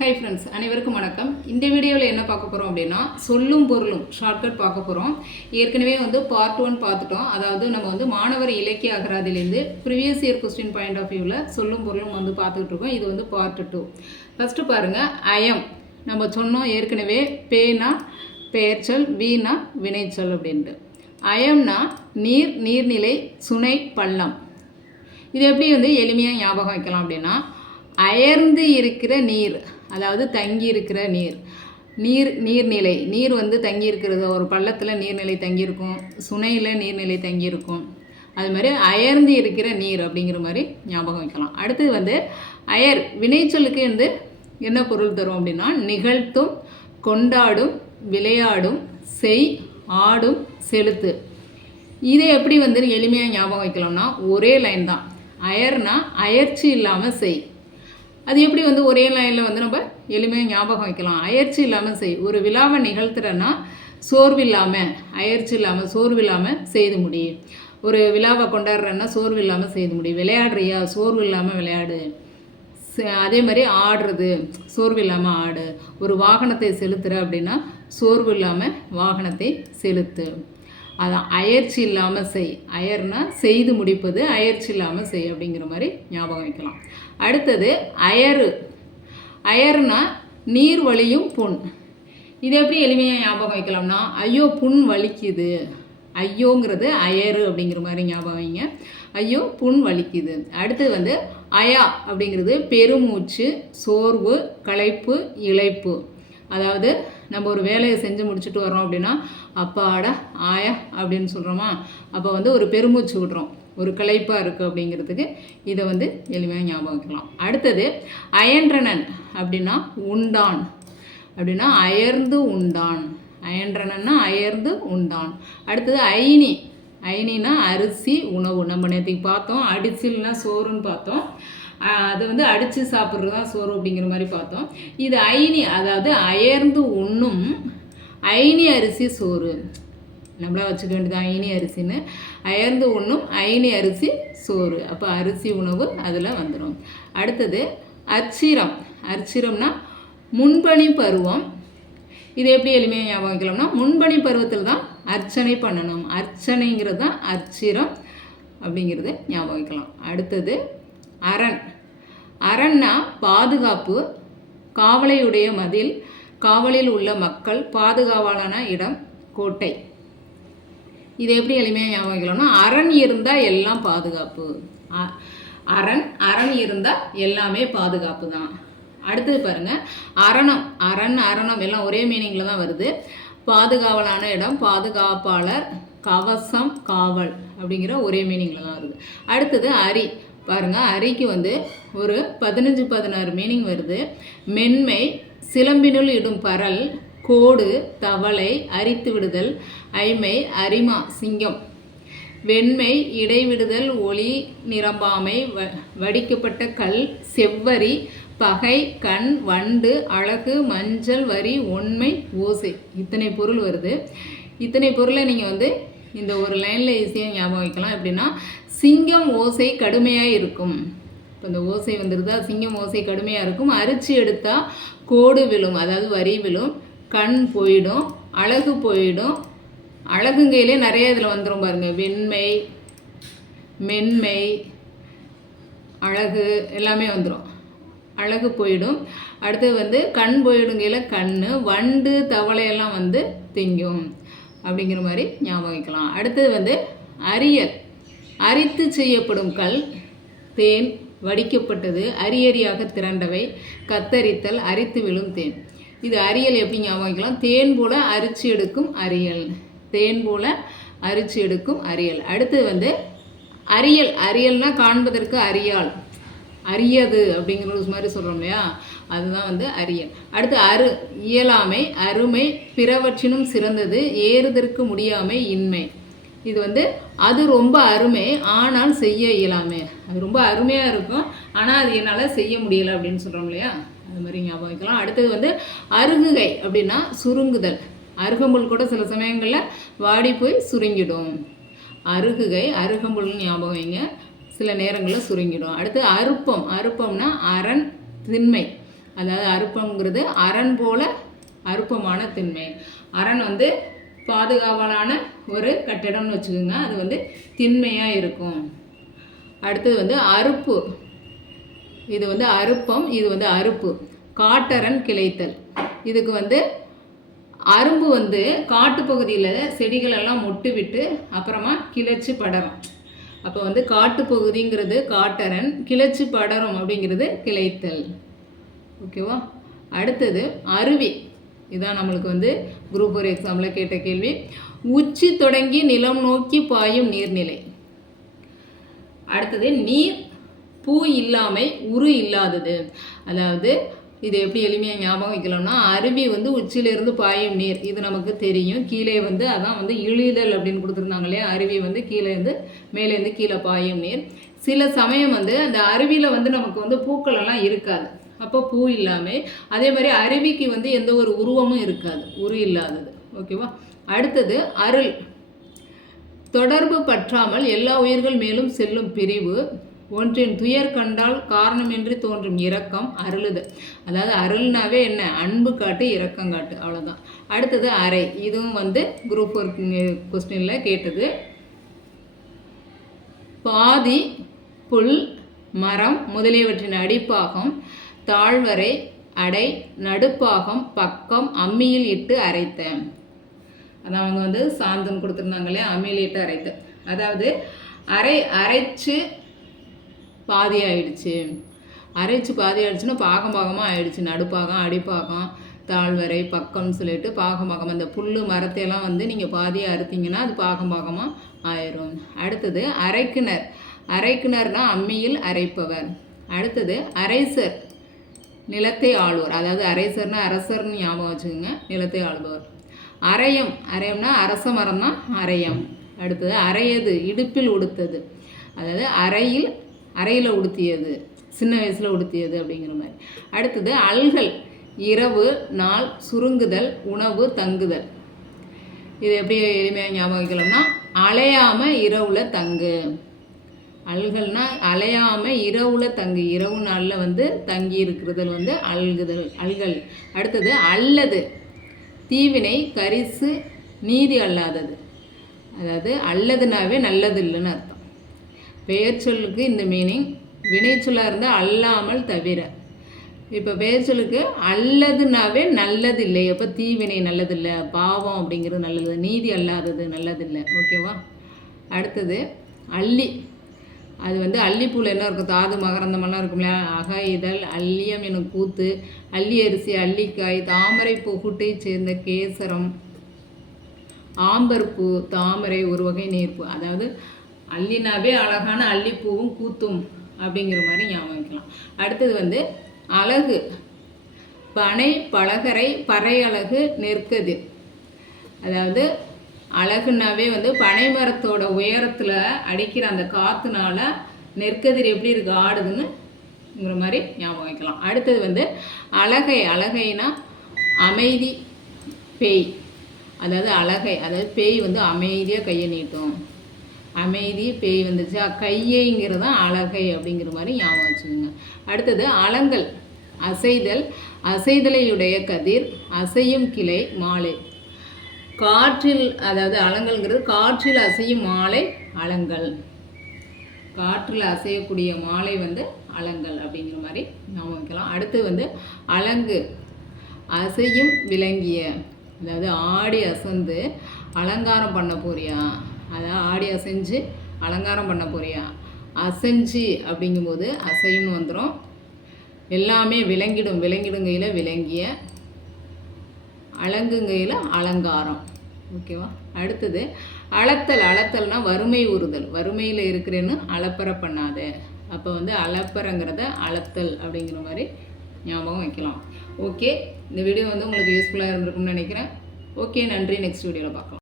Hi friends அனைவருக்கும் வணக்கம். இந்த வீடியோவில் என்ன பார்க்க போகிறோம் அப்படின்னா சொல்லும் பொருளும் ஷார்ட்கட் பார்க்க போகிறோம் ஏற்கனவே வந்து பார்ட் ஒன் பார்த்துட்டோம். அதாவது நம்ம வந்து மாணவர் இலக்கிய அகராதிலேருந்து previous year question point of வியூவில் சொல்லும் பொருளும் வந்து பார்த்துக்கிட்டு இருக்கோம். இது வந்து பார்ட் டூ ஃபஸ்ட்டு பாருங்கள் அயம் நம்ம சொன்னோம் ஏற்கனவே பேனா பெயர்ச்சல் வீணா வினைச்சொல் அப்படின்ட்டு. அயம்னா நீர் நீர்நிலை சுனை பள்ளம். இது எப்படி வந்து எளிமையாக ஞாபகம் வைக்கலாம் அப்படின்னா அயர்ந்து இருக்கிற நீர். அதாவது தங்கி இருக்கிற நீர். நீர் நீர்நிலை. நீர் வந்து தங்கி இருக்கிறது ஒரு பள்ளத்தில் நீர்நிலை தங்கியிருக்கும் சுனையில் நீர்நிலை தங்கியிருக்கும். அது மாதிரி அயர்ந்து இருக்கிற நீர் அப்படிங்கிற மாதிரி ஞாபகம் வைக்கலாம். அடுத்தது வந்து அயர் வினைச்சொல்லுக்கு வந்து என்ன பொருள் தரும் அப்படின்னா நிகழ்த்தும் கொண்டாடும் விளையாடும் செய் ஆடும் செலுத்து. இதை எப்படி வந்து எளிமையாக ஞாபகம் வைக்கலாம்னா ஒரே லைன் தான். அயர்னா அயற்சி இல்லாமல் செய். அது எப்படி வந்து ஒரே லைனில் வந்து நம்ம எளிமையாக ஞாபகம் வைக்கலாம். அயற்சி இல்லாமல் செய். ஒரு விழாவை நிகழ்த்துறன்னா சோர்வில்லாமல் அயற்சி இல்லாமல் சோர்வில்லாமல் செய்து முடியும் ஒரு விழாவை கொண்டாடுறேன்னா சோர்வு இல்லாமல் செய்து முடியும் விளையாடுறியா? சோர்வு இல்லாமல் விளையாடு. அதே மாதிரி ஆடுறது. சோர்வு இல்லாமல் ஆடு. ஒரு வாகனத்தை செலுத்துற அப்படின்னா சோர்வு இல்லாமல் வாகனத்தை செலுத்து. அதான் அயற்சி இல்லாமல் செய். அயர்னா செய்து முடிப்பது அயற்சி இல்லாமல் செய் அப்படிங்கிற மாதிரி ஞாபகம் வைக்கலாம். அடுத்தது அயரு அயர்னா நீர் வழியும் புண். இது எப்படி எளிமையாக ஞாபகம் வைக்கலாம்னா ஐயோ புண் வலிக்குது. ஐயோங்கிறது அயரு அப்படிங்கிற மாதிரி ஞாபகம் வைங்க. ஐயோ புண் வலிக்குது. அடுத்தது வந்து அயா அப்படிங்கிறது பெருமூச்சு சோர்வு களைப்பு இளைப்பு அதாவது நம்ம ஒரு வேலையை செஞ்சு முடிச்சுட்டு வரோம் அப்படின்னா அப்பாடா ஆயா அப்படின்னு சொல்கிறோமா அப்போ வந்து ஒரு பெருமூச்சு விடுறோம். ஒரு களைப்பாக இருக்குது அப்படிங்கிறதுக்கு இதை வந்து எளிமையாக ஞாபகம் வைக்கலாம். அடுத்தது அயன்றனன் அப்படின்னா உண்டான். அப்படின்னா அயர்ந்து உண்டான். அயன்றனன்னா அயர்ந்து உண்டான். அடுத்தது ஐனி. ஐனினா அரிசி உணவு. நம்ம நேற்றுக்கு பார்த்தோம் அடிச்சில்னா சோறுன்னு பார்த்தோம். அதை வந்து அடித்து சாப்பிட்றது தான் சோறு அப்படிங்கிற மாதிரி பார்த்தோம். இது ஐனி அதாவது அயர்ந்து உண்ணும் ஐனி அரிசி சோறு. நம்மளா வச்சுக்க வேண்டியது ஐனி அரிசின்னு. அயர்ந்து உண்ணும் ஐனி அரிசி சோறு. அப்போ அரிசி உணவு அதில் வந்துடும் அடுத்தது அச்சிரம். அச்சிரம்னா முன்பணி பருவம். இது எப்படி எளிமையாக ஞாபகம் வைக்கலாம்னா முன்பணி பருவத்தில் தான் அர்ச்சனை பண்ணணும். அர்ச்சனைங்கிறது தான் அச்சிரம் அப்படிங்கிறது ஞாபகம் வைக்கலாம். அடுத்தது அரண். அரண்னா பாதுகாப்பு. காவலையுடைய மதில் காவலில் உள்ள மக்கள் பாதுகாவலான இடம் கோட்டை. இது எப்படி எளிமையாக ஞாபகம் வைக்கலாம்னா அரண் இருந்தால் எல்லாம் பாதுகாப்பு. அ- அரண் அரண் இருந்தால் எல்லாமே பாதுகாப்பு தான். அடுத்தது பாருங்க அரணம் அரண் அரணம் எல்லாம் ஒரே மீனிங்கில் தான் வருது. பாதுகாவலான இடம் பாதுகாப்பாளர் கவசம் காவல் அப்படிங்கிற ஒரே மீனிங்கில் தான் வருது. அடுத்தது அரி. பாருங்கள் அரிக்கு வந்து ஒரு பதினஞ்சு பதினாறு மீனிங் வருது. மென்மை சிலம்பினுள் இடும் பரல் கோடு தவளை அரித்து விடுதல் ஐமை அரிமா சிங்கம். வெண்மை இடைவிடுதல் ஒளி நிரம்பாமை வ- வடிக்கப்பட்ட கல் செவ்வரி பகை கண் வண்டு அழகு மஞ்சள் வரி ஒண்மை ஓசை. இத்தனை பொருள் வருது. இத்தனை பொருளை நீங்கள் வந்து இந்த ஒரு லைனில் ஈஸியாக ஞாபகம் வைக்கலாம். எப்படின்னா சிங்கம் ஓசை கடுமையாக இருக்கும். இப்போ இந்த ஓசை வந்துருதா? சிங்கம் ஓசை கடுமையாக இருக்கும். அரிச்சு எடுத்தால் கோடு விழும். அதாவது வரி விழும். கண் போயிடும். அழகு போயிடும். அழகுங்கையிலே நிறைய இதில் வந்துடும் பாருங்கள் வெண்மை மென்மை அழகு எல்லாமே வந்துடும் அழகு போயிடும். அடுத்தது வந்து கண் போயிடுங்கையில் கண் வண்டு தவளையெல்லாம் வந்து திங்கும். அப்படிங்கிற மாதிரி ஞாபகம் வைக்கலாம். அடுத்தது வந்து அரியல் அரித்து செய்யப்படும் கல் தேன் வடிக்கப்பட்டது அரியறியாக திரண்டவை. கத்தரித்தல் அரித்து விழும் தேன். இது அரியல் எப்படி ஞாபகம் வைக்கலாம்? தேன் போல அரிச்சு எடுக்கும் அரியல். தேன் போல அரிச்சு எடுக்கும் அரியல். அடுத்தது வந்து அரியல். அரியல்னால் காண்பதற்கு அரியால் அரியது அப்படிங்கிற மாதிரி சொல்கிறோம் இல்லையா? அதுதான் வந்து அரியல் அடுத்து அரு இயலாமை அருமை பிறவற்றினும் சிறந்தது ஏறுதற்கு முடியாமை இன்மை. இது வந்து அது ரொம்ப அருமை ஆனால் செய்ய இயலாமை. அது ரொம்ப அருமையாக இருக்கும் ஆனால் அது என்னால் செய்ய முடியலை அப்படின்னு சொல்கிறோம் இல்லையா? அது மாதிரி ஞாபகம் வைக்கலாம். அடுத்தது வந்து அருகுகை அப்படின்னா சுருங்குதல். அருகம்புல் கூட சில சமயங்களில் வாடி போய் சுருங்கிடும். அருகுகை அருகம்புல்னு ஞாபகம் வைங்க. சில நேரங்களில் சுருங்கிடும். அடுத்து அருப்பம். அருப்பம்னா அரண் திண்மை. அதாவது அருப்பங்கிறது அரண் போல அருப்பமான திண்மை. அரண் வந்து பாதுகாவலான ஒரு கட்டிடம்னு வச்சுக்கோங்க. அது வந்து திண்மையாக இருக்கும். அடுத்தது வந்து அறுப்பு இது வந்து அருப்பம். இது வந்து அறுப்பு காட்டரன் கிளைத்தல். இதுக்கு வந்து அரும்பு வந்து காட்டு பகுதியில் செடிகளெல்லாம் மொட்டு விட்டு அப்புறமா கிளச்சி படரும். அப்போ வந்து காட்டுப்பகுதிங்கிறது காட்டரன் கிளச்சி படரும் அப்படிங்கிறது கிளைத்தல். ஓகேவா அடுத்தது அருவி. இதான் நம்மளுக்கு வந்து குரூப் ஒரு எக்ஸாமில் கேட்ட கேள்வி. உச்சி தொடங்கி நிலம் நோக்கி பாயும் நீர்நிலை. அடுத்தது நீர் பூ இல்லாமை உரு இல்லாதது. அதாவது இது எப்படி எளிமையாக ஞாபகம் வைக்கலாம்னா அருவி வந்து உச்சியிலேருந்து பாயும் நீர். இது நமக்கு தெரியும். கீழே வந்து அதான் வந்து இழிதல் அப்படின்னு கொடுத்துருந்தாங்க இல்லையா? அருவி வந்து கீழேருந்து மேலேருந்து கீழே பாயும் நீர். சில சமயம் வந்து அந்த அருவியில் வந்து நமக்கு வந்து பூக்கள் எல்லாம் இருக்காது. அப்போ பூ இல்லாமல் அதே மாதிரி அருவிக்கு வந்து எந்த ஒரு உருவமும் இருக்காது. உரு இல்லாதது. ஓகேவா? அடுத்தது அருள். தொடர்பு பற்றாமல் எல்லா உயிர்கள் மேலும் செல்லும் பிரிவு. ஒன்றின் துயர் கண்டால் காரணமின்றி தோன்றும் இரக்கம் அருளுது. அதாவது அருள்னாவே என்ன? அன்பு காட்டு இரக்கம் காட்டு. அவ்வளோதான் அடுத்தது அறை. இதுவும் வந்து குரூப் ஃபோர் கொஸ்டினில் கேட்டது. பாதி புல் மரம் முதலியவற்றின் அடிப்பாகம் தாழ்வரை அடை நடுப்பாகம் பக்கம் அம்மியில் இட்டு அரைத்தேன் அதான் அவங்க வந்து சாந்தம் கொடுத்துருந்தாங்களே அம்மியில் இட்டு அரைத்த. அதாவது அரை அரைச்சு பாதி ஆயிடுச்சு அரைச்சு பாதி ஆயிடுச்சுன்னா பாகம் பாகமாக ஆயிடுச்சு. நடுப்பாகம் அடிப்பாகம் தாழ்வரை பக்கம்னு சொல்லிட்டு பாகம் பாகம். அந்த புல் மரத்தையெல்லாம் வந்து நீங்கள் பாதியாக அறுத்தீங்கன்னா அது பாகம் பாகமாக ஆயிரும். அடுத்தது அரைக்கிணர். அரைக்கிணர்னா அம்மியில் அரைப்பவர். அடுத்தது அரைசர். நிலத்தை ஆளுவர். அதாவது அரைசர்னா அரசர்னு ஞாபகம் வச்சுக்கோங்க. நிலத்தை ஆளுபவர். அரையம். அரையம்னா அரச மரம் தான் அரையம். அடுத்தது அரையது இடுப்பில் உடுத்தது. அதாவது அறையில் அறையில் உடுத்தியது சின்ன வயசில் உடுத்தியது அப்படிங்கிற மாதிரி. அடுத்தது அல்கள் இரவு நாள் சுருங்குதல் உணவு தங்குதல். இது எப்படி எளிமையாக ஞாபகம் வைக்கலாம்னா அலையாமல் இரவில் தங்கு. அல்கள்னா அலையாமல் இரவில் தங்கு. இரவு நாளில் வந்து தங்கி இருக்கிறதல் வந்து அல்குதல் அல்கள். அடுத்தது அல்லது. தீவினை கரிசு நீதி அல்லாதது. அதாவது அல்லதுனாவே நல்லது இல்லைன்னு அர்த்தம். பெயர் சொல்லுக்கு இந்த மீனிங் வினைச்சொல்லாக இருந்தால் அல்லாமல் தவிர. இப்போ பெயர் சொல்லுக்கு அல்லதுனாவே நல்லது இல்லை அப்போ தீவினை நல்லதில்லை. பாவம் அப்படிங்கிறது நல்லது. நீதி அல்லாதது நல்லதில்லை. ஓகேவா அடுத்தது அள்ளி அது வந்து அல்லிப்பூவில் என்ன இருக்கும்? தாது மகரந்தமெல்லாம் இருக்கும்ல. அக இதழ் அல்லியம் எனும் கூத்து அள்ளி அரிசி அள்ளிக்காய் தாமரை புகுட்டை சேர்ந்த கேசரம் ஆம்பற்பூ தாமரை ஒரு வகை நீர்ப்பு அதாவது அல்லினாவே அழகான அல்லிப்பூவும் கூத்தும் அப்படிங்கிற மாதிரி ஞாபகம் வைக்கலாம். அடுத்தது வந்து அழகு. பனை பலகரை பறை அழகு நெற்கதிர். அதாவது அழகுனாவே வந்து பனை மரத்தோட உயரத்தில் அடிக்கிற அந்த காற்றுனால நெற்கதிர் எப்படி இருக்கு ஆடுதுன்னுங்கிற மாதிரி ஞாபகம் வைக்கலாம். அடுத்தது வந்து அழகை அழகைனா அமைதி பேய். அதாவது அழகை அதாவது பேய் வந்து அமைதியாக கையை நீட்டும். அமைதி பேய் வந்துச்சு கையைங்கிறது தான் அழகை அப்படிங்கிற மாதிரி ஞாபகம் வச்சுக்கோங்க. அடுத்தது அலங்கல் அசைதல் அசைதலையுடைய கதிர் அசையும் கிளை மாலை. காற்றில் அதாவது அலங்கல்ங்கிறது காற்றில் அசையும் மாலை அலங்கல். காற்றில் அசையக்கூடிய மாலை வந்து அலங்கல் அப்படிங்கிற மாதிரி ஞாபகம் வைக்கலாம். அடுத்து வந்து அலங்கு அசையும் விளங்கிய அதாவது ஆடி அசைந்து அலங்காரம் பண்ண போறியா? அதாவது ஆடி அசைஞ்சு அலங்காரம் பண்ண போறியா? அசைஞ்சு அப்படிங்கும்போது அசைன்னு வந்துடும் எல்லாமே விளங்கிடும். விளங்கிடுங்கையில் விளங்கிய அலங்குங்கையில் அலங்காரம். ஓகேவா? அடுத்தது அளத்தல் அளத்தல்னால் வறுமை உறுதல் வறுமையில் இருக்கிறேன்னு அளப்பற பண்ணாத. அப்போ வந்து அளப்பறங்கிறத அளத்தல் அப்படிங்கிற மாதிரி ஞாபகம் வைக்கலாம். ஓகே இந்த வீடியோ வந்து உங்களுக்கு யூஸ்ஃபுல்லாக இருந்திருக்கும்னு நினைக்கிறேன். ஓகே நன்றி. நெக்ஸ்ட் வீடியோவில் பார்க்கலாம்.